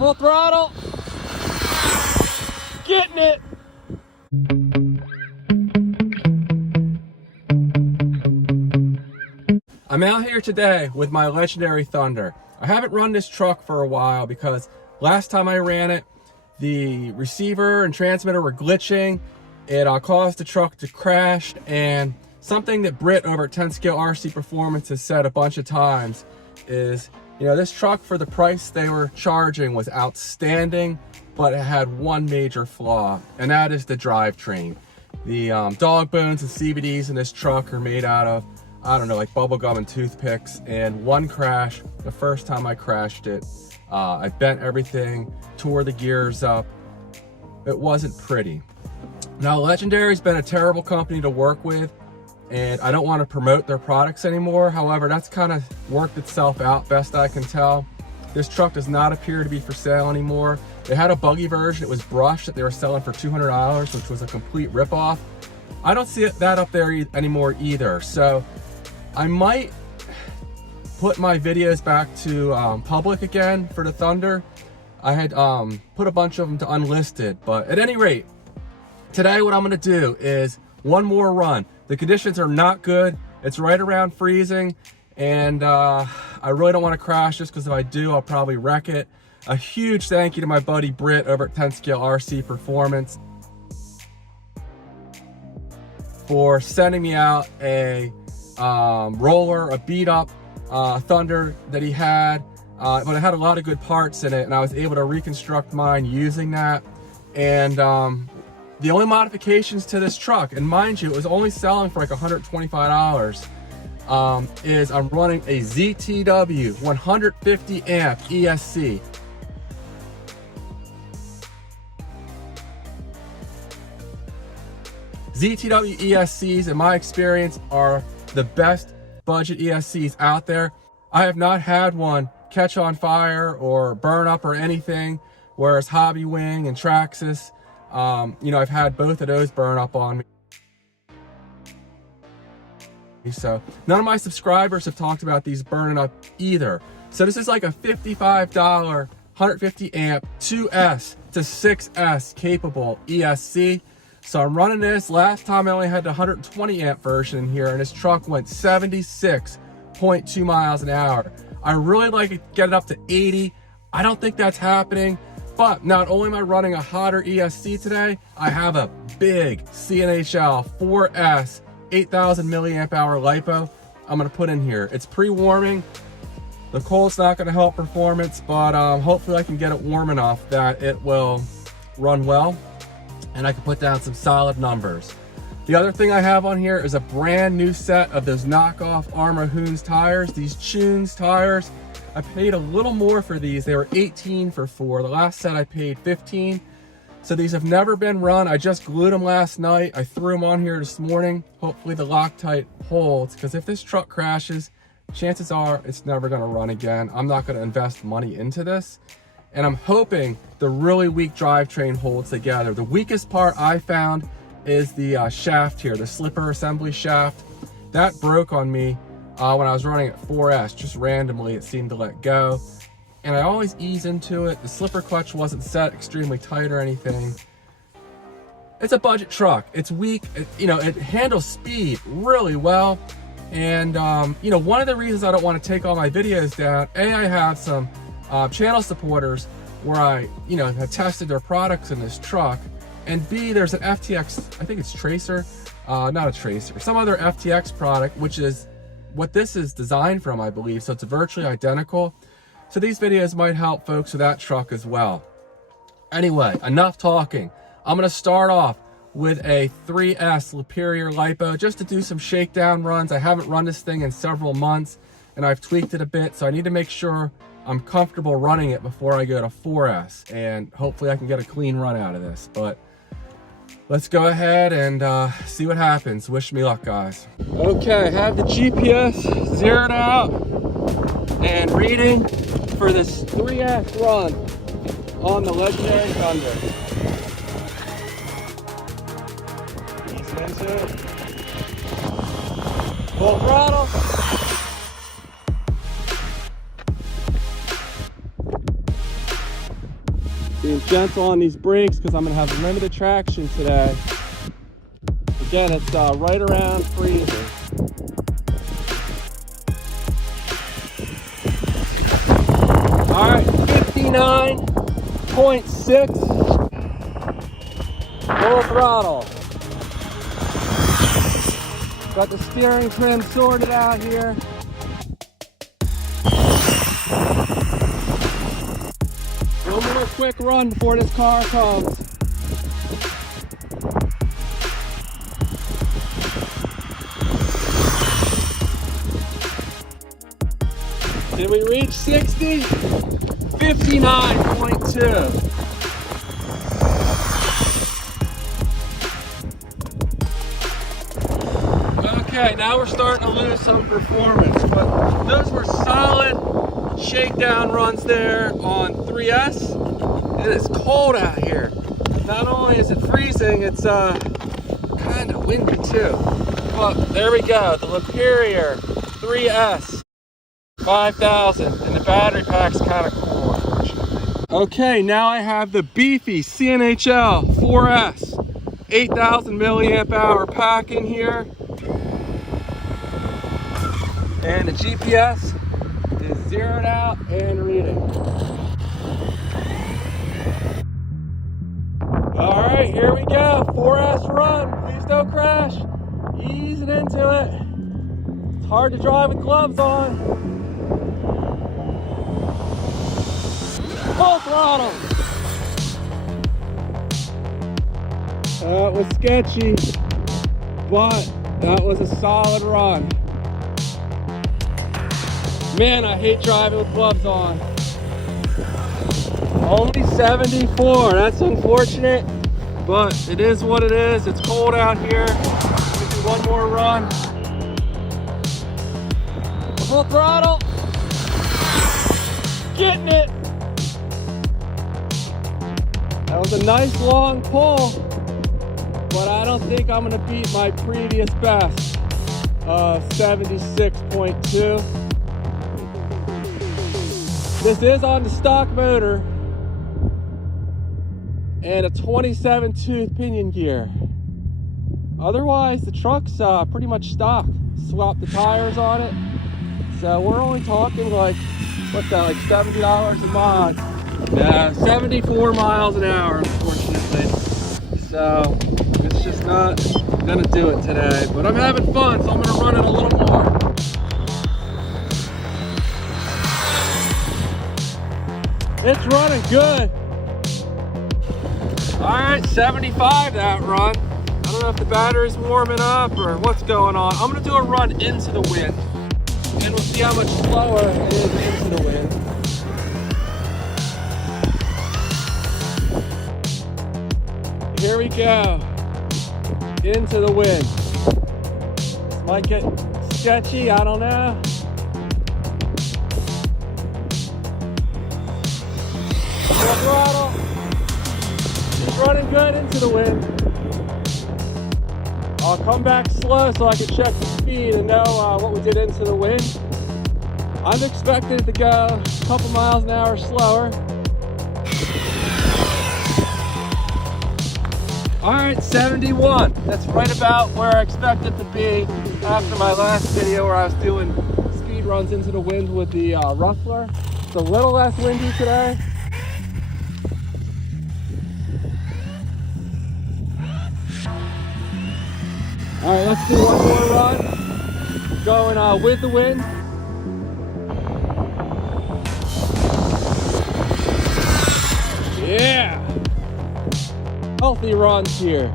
Full throttle. Getting it. I'm out here today with my Legendary Thunder. I haven't run this truck for a while because last time I ran it, the receiver and transmitter were glitching. It caused the truck to crash, and something that Britt over at 10 Scale RC Performance has said a bunch of times is, you know, this truck for the price they were charging was outstanding, but it had one major flaw, and that is the drivetrain. The dog bones and CVDs in this truck are made out of, I don't know, like bubble gum and toothpicks. And one crash, the first time I crashed it, I bent everything, tore the gears up. It wasn't pretty. Now, Legendary's been a terrible company to work with, and I don't want to promote their products anymore. However, that's kind of worked itself out, best I can tell. This truck does not appear to be for sale anymore. They had a buggy version, it was brushed, that they were selling for $200, which was a complete ripoff. I don't see that up there anymore either. So I might put my videos back to public again for the Thunder. I had put a bunch of them to unlisted, but at any rate, today what I'm gonna do is one more run. The conditions are not good. It's right around freezing, and I really don't want to crash this, because if I do, I'll probably wreck it. A huge thank you to my buddy Britt over at 10 Scale RC Performance for sending me out a roller, a beat up Thunder that he had, but it had a lot of good parts in it, and I was able to reconstruct mine using that. And the only modifications to this truck, and mind you, it was only selling for like $125, is I'm running a ZTW 150 amp ESC. ZTW ESCs, in my experience, are the best budget ESCs out there. I have not had one catch on fire or burn up or anything, whereas Hobby Wing and Traxxas, you know, I've had both of those burn up on me. So none of my subscribers have talked about these burning up either. So this is like a $55 150 amp 2S to 6S capable ESC. So I'm running this. Last time I only had the 120 amp version in here, and this truck went 76.2 miles an hour. I really like to get it up to 80. I don't think that's happening, but not only am I running a hotter ESC today, I have a big CNHL 4S 8,000 milliamp hour LIPO I'm gonna put in here. It's pre-warming. The cold's not gonna help performance, but hopefully I can get it warm enough that it will run well, and I can put down some solid numbers. The other thing I have on here is a brand new set of those knockoff Armor Hoons tires, these Tunes tires. I paid a little more for these. They were 18 for 4. The last set I paid 15. So these have never been run. I just glued them last night. I threw them on here this morning. Hopefully the Loctite holds, because if this truck crashes, chances are it's never gonna run again. I'm not gonna invest money into this. And I'm hoping the really weak drivetrain holds together. The weakest part I found is the shaft here, the slipper assembly shaft. That broke on me when I was running at 4S. Just randomly, it seemed to let go. And I always ease into it. The slipper clutch wasn't set extremely tight or anything. It's a budget truck. It's weak. You know, it handles speed really well. And, you know, one of the reasons I don't want to take all my videos down, A, I have some channel supporters where I, you know, have tested their products in this truck, and B, there's an FTX, I think it's Tracer, not a Tracer, some other FTX product, which is what this is designed from, I believe, so it's virtually identical. So these videos might help folks with that truck as well. Anyway, enough talking. I'm gonna start off with a 3S Superior LiPo just to do some shakedown runs. I haven't run this thing in several months, and I've tweaked it a bit, so I need to make sure I'm comfortable running it before I go to 4S, and hopefully I can get a clean run out of this. But let's go ahead and see what happens. Wish me luck, guys. Okay, I have the GPS zeroed out and reading for this 3S run on the Legendary Thunder. Ease into it. Full throttle. Being gentle on these brakes because I'm going to have limited traction today. Again, it's right around freezing. All right, 59.6. Full throttle. Got the steering trim sorted out here. One more quick run before this car comes. Did we reach 60? 59.2. Okay, now we're starting to lose some performance, but those were solid shakedown runs there on 3S. It is cold out here. Not only is it freezing, it's kind of windy too. But there we go, the Superior 3S 5000, and the battery pack's kind of cool, unfortunately. Okay, now I have the beefy CNHL 4S 8000 milliamp hour pack in here. And the GPS is zeroed out and reading. All right, here we go. 4S run. Please don't crash. Easing into it. It's hard to drive with gloves on. Full throttle. That was sketchy, but that was a solid run. Man, I hate driving with gloves on. Only 74, that's unfortunate, but it is what it is. It's cold out here. Let's do one more run. Full throttle. Getting it. That was a nice long pull, but I don't think I'm gonna beat my previous best of 76.2. This is on the stock motor and a 27 tooth pinion gear. Otherwise, the truck's pretty much stock. Swap the tires on it. So we're only talking like, what's that, like $70 a mile. 74 miles an hour, unfortunately. So it's just not gonna do it today. But I'm having fun, so I'm gonna run it a little more. It's running good. All right, 75 that run. I don't know if the battery's warming up or what's going on. I'm gonna do a run into the wind and we'll see how much slower it is into the wind. Here we go, into the wind. This might get sketchy, I don't know. Full throttle. Just running good into the wind. I'll come back slow so I can check the speed and know what we did into the wind. I'm expecting it to go a couple miles an hour slower. All right, 71. That's right about where I expect it to be after my last video where I was doing speed runs into the wind with the ruffler. It's a little less windy today. All right, let's do one more run. Going with the wind. Yeah. Healthy runs here.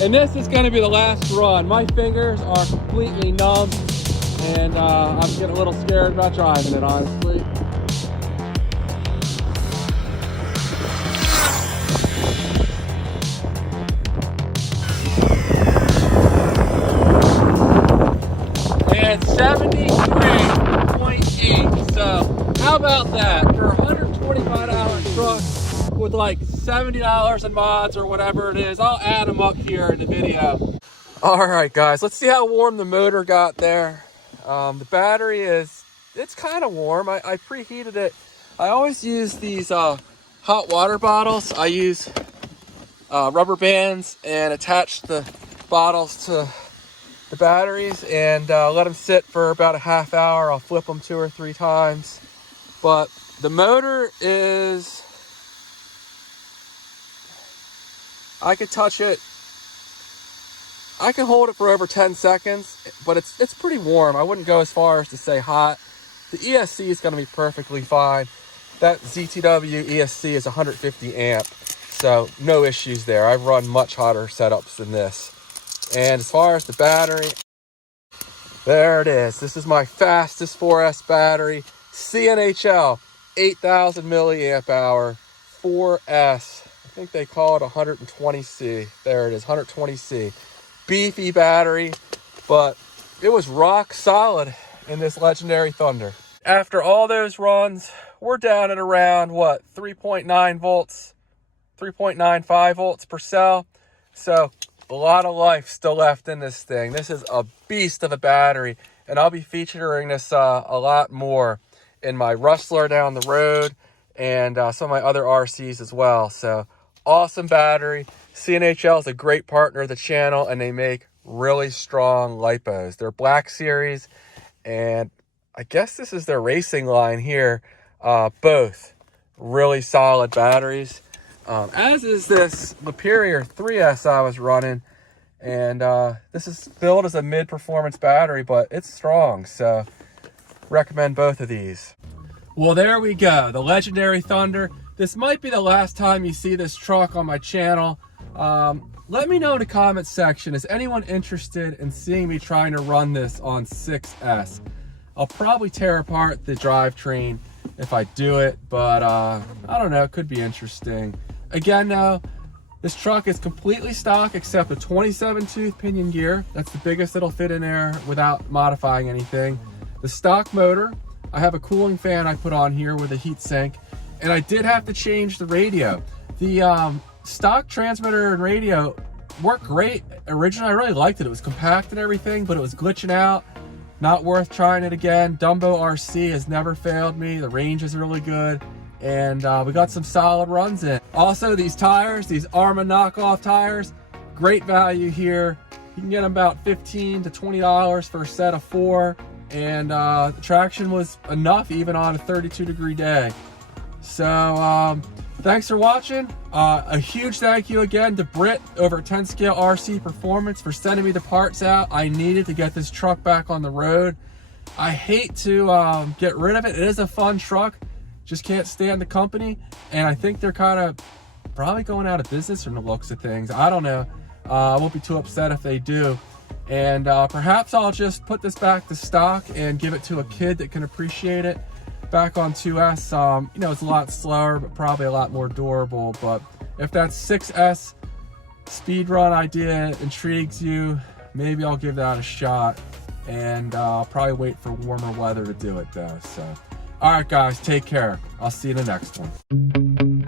And this is going to be the last run. My fingers are completely numb. And I'm getting a little scared about driving it, honestly. And 73.8. So how about that for a $125 truck with like $70 in mods or whatever it is. I'll add them up here in the video. All right, guys, let's see how warm the motor got there. The battery it's kind of warm. I preheated it. I always use these hot water bottles. I use rubber bands and attach the bottles to the batteries and let them sit for about a half hour. I'll flip them 2 or 3 times. But the motor is, I could touch it. I can hold it for over 10 seconds, but it's pretty warm. I wouldn't go as far as to say hot. The ESC is going to be perfectly fine. That ZTW ESC is 150 amp, so no issues there. I've run much hotter setups than this. And as far as the battery, there it is. This is my fastest 4S battery, CNHL, 8,000 milliamp hour, 4S. I think they call it 120C. There it is, 120C. Beefy battery, but it was rock solid in this Laegendary Thunder. After all those runs, we're down at around, what, 3.9 volts, 3.95 volts per cell. So a lot of life still left in this thing. This is a beast of a battery, and I'll be featuring this a lot more in my Rustler down the road and some of my other RCs as well. So awesome battery. CNHL is a great partner of the channel, and they make really strong LIPOs. They're Black Series, and I guess this is their racing line here. Both really solid batteries, as is this Superior 3S I was running. And this is billed as a mid-performance battery, but it's strong, so recommend both of these. Well, there we go, the Laegendary Thunder. This might be the last time you see this truck on my channel. Let me know in the comments section, is anyone interested in seeing me trying to run this on 6S? I'll probably tear apart the drivetrain if I do it, but I don't know, it could be interesting. Again, though, this truck is completely stock except a 27 tooth pinion gear. That's the biggest it'll fit in there without modifying anything. The stock motor, I have a cooling fan I put on here with a heat sink, and I did have to change the radio. The stock transmitter and radio worked great originally. I really liked it. It was compact and everything, but it was glitching out. Not worth trying it again. Dumbo RC has never failed me. The range is really good, and we got some solid runs in. Also, these tires, these Arma knockoff tires, great value here. You can get them about $15 to $20 for a set of 4, and the traction was enough even on a 32-degree day. So thanks for watching. A huge thank you again to Britt over at 10 Scale RC Performance for sending me the parts out I needed to get this truck back on the road. I hate to get rid of it. It is a fun truck, just can't stand the company, and I think they're kind of probably going out of business from the looks of things. I don't know. I won't be too upset if they do. And perhaps I'll just put this back to stock and give it to a kid that can appreciate it. Back on 2S, you know, it's a lot slower, but probably a lot more durable. But if that 6S speedrun idea intrigues you, maybe I'll give that a shot. And I'll probably wait for warmer weather to do it, though. So, all right, guys, take care. I'll see you in the next one.